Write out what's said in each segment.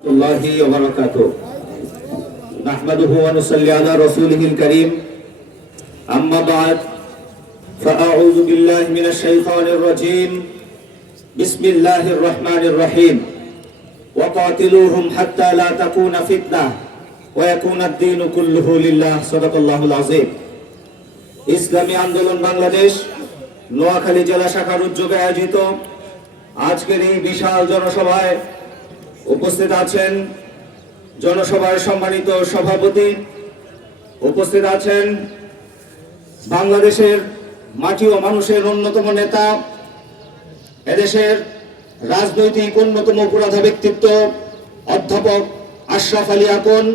الله وبركاته نحمده ونصلي على رسوله الكريم أما بعد فأعوذ بالله من الشيطان الرجيم بسم الله الرحمن الرحيم وقاتلوهم حتى لا تكون فتنة ويكون الدين كله لله صدق الله العظيم ইসলামী আন্দোলন বাংলাদেশ নোয়াখালী জেলা শাখার উদ্যোগে আয়োজিত আজকের এই বিশাল জনসভায় উপস্থিত আছেন জনসভার সম্মানিত সভাপতি উপস্থিত আছেন বাংলাদেশের মাটি ও মানুষের অন্যতম নেতা এদেশের রাজনৈতিক অন্যতম পুরাধা ব্যক্তিত্ব অধ্যাপক আশরাফ আলী আকন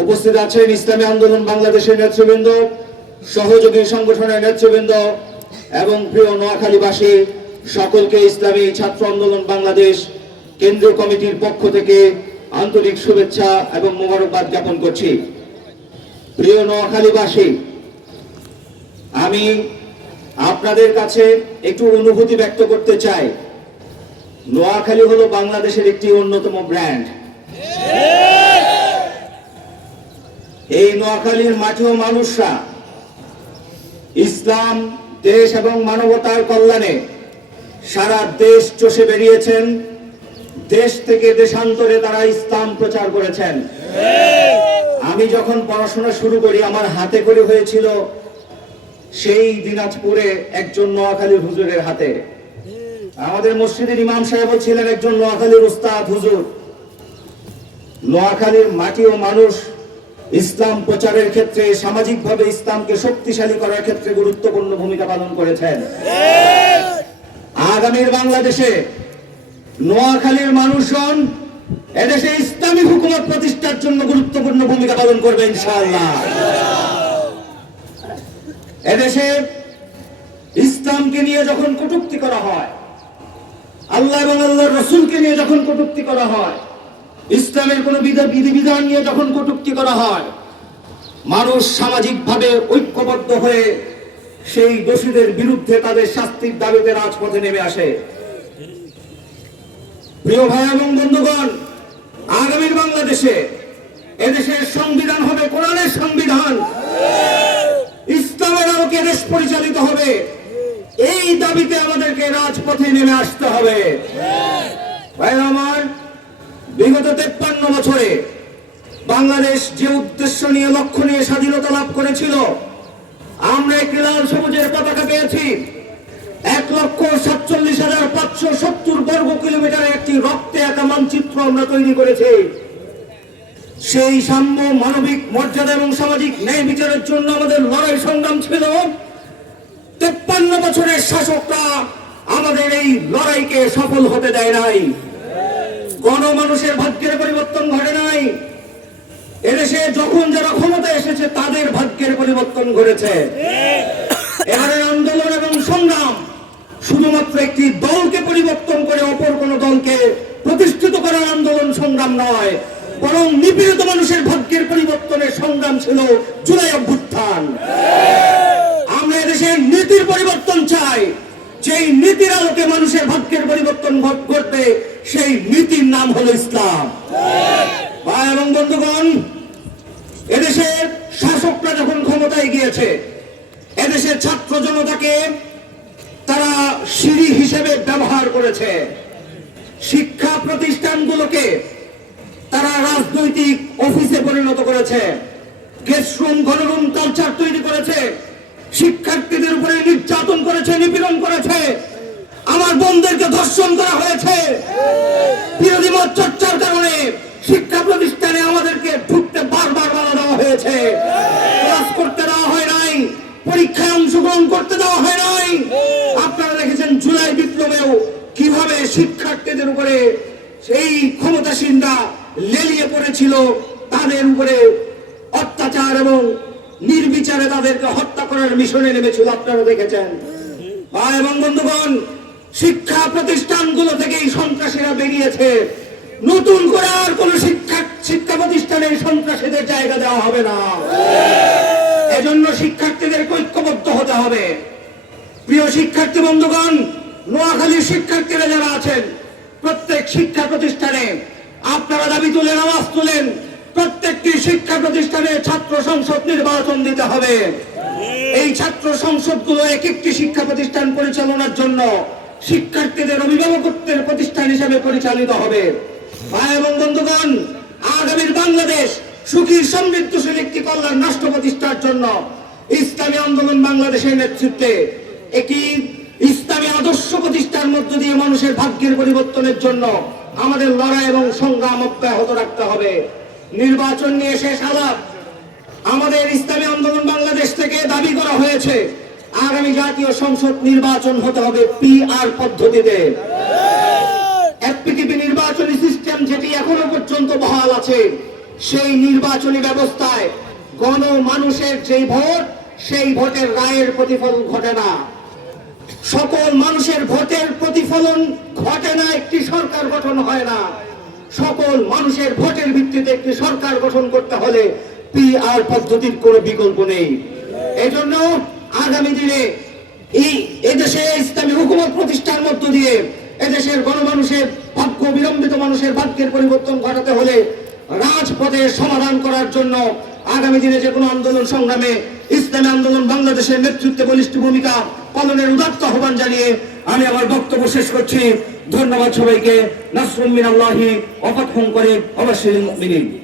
উপস্থিত আছেন ইসলামী আন্দোলন বাংলাদেশের নেতৃবৃন্দ সহযোগী সংগঠনের নেতৃবৃন্দ এবং প্রিয় নোয়াখালীবাসী সকলকে ইসলামী ছাত্র আন্দোলন বাংলাদেশ কেন্দ্রীয় কমিটির পক্ষ থেকে আন্তরিক শুভেচ্ছা এবং মোবারকবাদ জ্ঞাপন করছি প্রিয় নোয়াখালীবাসী আমি আপনাদের কাছে একটু অনুভূতি ব্যক্ত করতে চাই নোয়াখালী হলো বাংলাদেশের একটি অন্যতম ব্র্যান্ড এই নোয়াখালীর মাঠেও মানুষরা ইসলাম দেশ এবং মানবতার কল্যাণে সারা দেশ চষে বেরিয়েছেন দেশ থেকে দেশান্তরে তারা ইসলাম প্রচার করেছেন আমি যখন পড়াশোনা শুরু করি আমার হাতে করে হয়েছিল সেই দিনাজপুরে একজন নোয়াখালী হুজুরের হাতে আমাদের মসজিদের ইমাম সাহেবও ছিলেন একজন নোয়াখালীর উস্তাদ হুজুর নোয়াখালীর মাটি ও মানুষ ইসলাম প্রচারের ক্ষেত্রে সামাজিকভাবে ইসলামকে শক্তিশালী করার ক্ষেত্রে গুরুত্বপূর্ণ ভূমিকা পালন করেছেন আগামীর বাংলাদেশে নোয়াখালীর মানুষজন এদেশে ইসলামী হুকুমত প্রতিষ্ঠার জন্য গুরুত্বপূর্ণ ভূমিকা পালন করবে ইনশাআল্লাহ এদেশে ইসলামকে নিয়ে যখন কটুক্তি করা হয় আল্লাহ এবং আল্লাহর রসুলকে নিয়ে যখন কটুক্তি করা হয় ইসলামের কোনো বিধিবিধান নিয়ে যখন কটুক্তি করা হয় মানুষ সামাজিকভাবে ঐক্যবদ্ধ হয়ে সেই দোষীদের বিরুদ্ধে তাদের শাস্তির দাবিতে রাজপথে নেমে আসে প্রিয় ভাই এবং বন্ধুগণ আগামীর বাংলাদেশে এদেশের সংবিধান হবে কোরআনের সংবিধান ইসলামের আলোকে দেশ পরিচালিত হবে এই দাবিতে আমাদেরকে রাজপথে নেমে আসতে হবে ভাই আমার বিগত তেপ্পান্ন বছরে বাংলাদেশ যে উদ্দেশ্য নিয়ে লক্ষ্য নিয়ে স্বাধীনতা লাভ করেছিল আমরা একটি লাল সবুজের পতাকা পেয়েছি সাতশো সত্তর বর্গ কিলোমিটার একটি রক্তে একা মানচিত্র আমরা তৈরি করেছি সেই সাম্য মানবিক মর্যাদা এবং সামাজিক ন্যায় বিচারের জন্য আমাদের লড়াই সংগ্রাম ছিল তেপ্পান্ন বছরের শাসকরা আমাদের এই লড়াইকে সফল হতে দেয় নাই কোন মানুষের ভাগ্যের পরিবর্তন ঘটে নাই এদেশে যখন যারা ক্ষমতা এসেছে তাদের ভাগ্যের পরিবর্তন ঘটেছে এবারের আন্দোলন এবং সংগ্রাম কোন আন্দোলন সংগ্রাম নয় বরং নিপীড়িত মানুষের ভাগ্যের পরিবর্তনের সংগ্রাম ছিল জুলাই অভ্যুত্থান আমরা দেশের নীতির পরিবর্তন চাই যেই নীতির আলোকে মানুষের ভাগ্যের পরিবর্তন করতে সেই নীতির নাম হলো ইসলাম ভাই এবং বন্ধুগণ এদেশের শাসকরা যখন ক্ষমতায় গিয়েছে এদেশের ছাত্র জনতাকে তারা সিঁড়ি হিসেবে ব্যবহার করেছে শিক্ষা প্রতিষ্ঠানগুলোকে তারা রাজনৈতিক অফিসে পরিণত করেছে গেস্টরুম ঘনরুম কালচার তৈরি করেছে শিক্ষার্থীদের উপরে নির্যাতন করেছে নিপীড়ন করেছে আমার বোনদেরকে ধর্ষণ করা হয়েছে বিরোধী মত চর্চার কারণে শিক্ষা প্রতিষ্ঠানে আমাদেরকে ঢুকতে বারবার বাধা দেওয়া হয়েছে ক্লাস করতে দেওয়া হয় নাই পরীক্ষায় অংশগ্রহণ করতে দেওয়া হয় না শিক্ষার্থীদের উপরে সেই ক্ষমতাসীনরা লেলিয়ে পড়েছিল তাদের উপরে অত্যাচার এবং নির্বিচারে তাদেরকে হত্যা করার মিশনে নেমেছিল আপনারা দেখেছেন এবং বন্ধুগণ শিক্ষা প্রতিষ্ঠানগুলো থেকেই সন্ত্রাসীরা বেরিয়েছে নতুন করে আর কোন শিক্ষা শিক্ষা প্রতিষ্ঠানে সন্ত্রাসীদের জায়গা দেওয়া হবে না এজন্য শিক্ষার্থীদের ঐক্যবদ্ধ হতে হবে প্রিয় শিক্ষার্থী বন্ধুগণ নোয়াখালীর শিক্ষার্থীরা যারা আছেন প্রত্যেক শিক্ষা প্রতিষ্ঠানে আপনারা দাবি তুলেন আওয়াজ তুলেন প্রত্যেকটি শিক্ষা প্রতিষ্ঠানে ছাত্র সংসদ নির্বাচন দিতে হবে এই ছাত্র সংসদগুলো এক একটি শিক্ষা প্রতিষ্ঠান পরিচালনার জন্য শিক্ষার্থীদের অভিভাবকত্বের প্রতিষ্ঠান হিসেবে পরিচালিত হবে ভাই এবং বন্ধুগণ আগামীর বাংলাদেশ সুখী সমৃদ্ধশীল একটি কল্যাণ রাষ্ট্র প্রতিষ্ঠার জন্য ইসলামী আন্দোলন বাংলাদেশের নেতৃত্বে একটি ইসলামী আদর্শ প্রতিষ্ঠার মধ্য দিয়ে মানুষের ভাগ্যের পরিবর্তনের জন্য আমাদের লড়াই এবং সংগ্রাম অব্যাহত রাখতে হবে নির্বাচন নিয়ে শেষ আলাপ আমাদের ইসলামী আন্দোলন বাংলাদেশ থেকে দাবি করা হয়েছে আগামী জাতীয় সংসদ নির্বাচন হতে হবে পি আর পদ্ধতিতে নির্বাচনী সিস্টেম যেটি এখনো পর্যন্ত বহাল আছে সেই নির্বাচনী ব্যবস্থায় গণ মানুষের যেই ভোট সেই ভোটের রায়ের প্রতিফলন ঘটে না সকল মানুষের ভোটের প্রতিফলন ঘটে না একটি সরকার গঠন হয় না সকল মানুষের ভোটের ভিত্তিতে একটি সরকার গঠন করতে হলে পি আর পদ্ধতির কোনো বিকল্প নেই এজন্য আগামী দিনে এই এদেশে ইসলামী হুকুমত প্রতিষ্ঠার মধ্য দিয়ে এদেশের গণমানুষের ভাগ্য বিলম্বিত মানুষের ভাগ্যের পরিবর্তন ঘটাতে হলে রাজপথে সমাধান করার জন্য আগামী দিনে যে কোনো আন্দোলন সংগ্রামে ইসলামী আন্দোলন বাংলাদেশের নেতৃত্বে বলিষ্ঠ ভূমিকা পালনের উদাত্ত আহ্বান জানিয়ে আমি আমার বক্তব্য শেষ করছি ধন্যবাদ সবাইকে নাসরুম মিনাল্লাহি অপাক্ষণ করে অবশ্যই মিনিট